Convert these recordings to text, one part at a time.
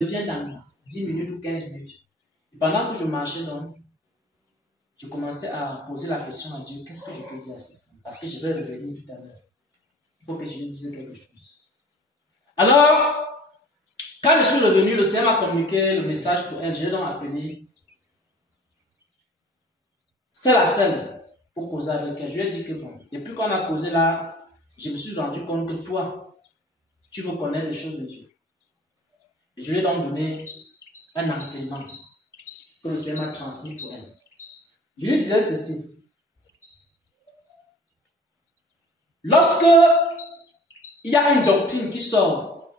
devient dans 10 minutes ou 15 minutes. Et pendant que je marchais donc, je commençais à poser la question à Dieu, qu'est-ce que je peux dire à cette femme? Parce que je vais revenir tout à l'heure. Il faut que je lui dise quelque chose. Alors, quand je suis revenu, le Seigneur m'a communiqué le message pour elle. Je l'ai donc appelé. C'est la seule pour causer avec elle. Je lui ai dit que bon, depuis qu'on a causé là, je me suis rendu compte que toi, tu veux connaître les choses de Dieu. Et je lui ai donc donné un enseignement que le Seigneur m'a transmis pour elle. Je lui disais ceci. Lorsque il y a une doctrine qui sort,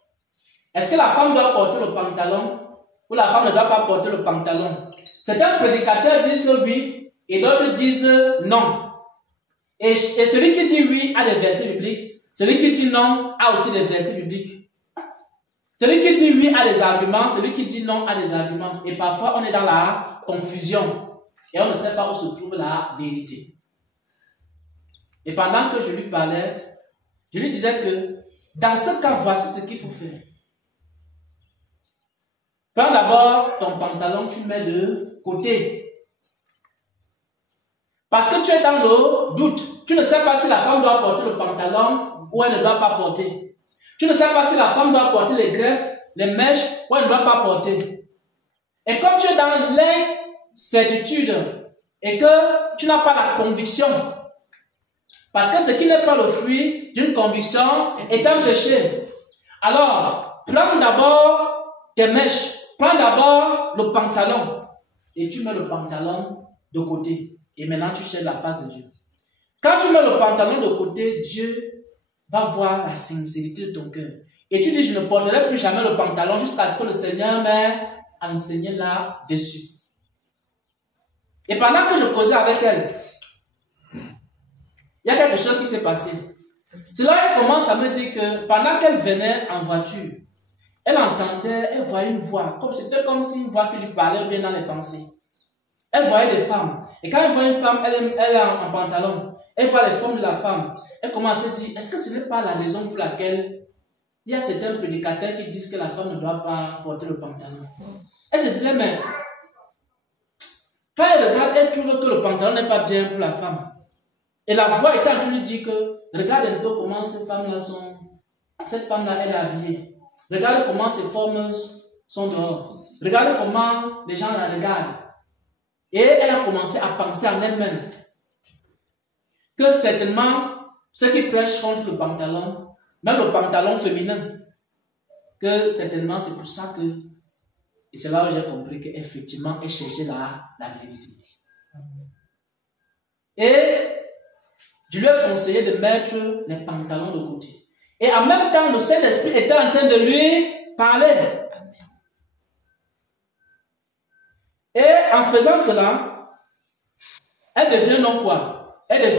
est-ce que la femme doit porter le pantalon ou la femme ne doit pas porter le pantalon? Certains prédicateurs disent oui et d'autres disent non. Et celui qui dit oui a des versets bibliques, celui qui dit non a aussi des versets bibliques. Celui qui dit oui a des arguments, celui qui dit non a des arguments. Et parfois on est dans la confusion et on ne sait pas où se trouve la vérité. Et pendant que je lui parlais, je lui disais que dans ce cas, voici ce qu'il faut faire. Prends d'abord ton pantalon, tu le mets de côté. Parce que tu es dans le doute. Tu ne sais pas si la femme doit porter le pantalon ou elle ne doit pas porter. Tu ne sais pas si la femme doit porter les greffes, les mèches ou elle ne doit pas porter. Et comme tu es dans l'incertitude et que tu n'as pas la conviction, parce que ce qui n'est pas le fruit d'une conviction est un péché. Alors, prends d'abord tes mèches, prends d'abord le pantalon et tu mets le pantalon de côté. Et maintenant, tu cherches la face de Dieu. Quand tu mets le pantalon de côté, Dieu va voir la sincérité de ton cœur. Et tu dis, je ne porterai plus jamais le pantalon jusqu'à ce que le Seigneur m'ait enseigné là-dessus. Et pendant que je causais avec elle, il y a quelque chose qui s'est passé. C'est là qu'elle commence à me dire que pendant qu'elle venait en voiture, elle entendait, elle voyait une voix. C'était comme si une voix qui lui parlait bien dans les pensées. Elle voyait des femmes. Et quand elle voit une femme, elle est en pantalon. Elle voit les formes de la femme. Elle commence à se dire, est-ce que ce n'est pas la raison pour laquelle il y a certains prédicateurs qui disent que la femme ne doit pas porter le pantalon? Elle se disait, mais quand elle regarde, elle trouve que le pantalon n'est pas bien pour la femme. Et la voix est en train de lui dire que, regarde un peu comment cette femme-là, elle est habillée. Regarde comment ses formes sont dehors. Regarde comment les gens la regardent. Et elle a commencé à penser en elle-même que certainement, ceux qui prêchent contre le pantalon, même le pantalon féminin, que certainement c'est pour ça que, et c'est là où j'ai compris qu'effectivement, elle cherchait la vérité. Et je lui ai conseillé de mettre les pantalons de côté. Et en même temps, le Saint-Esprit était en train de lui parler. Et en faisant cela, elle devient donc quoi? Elle devient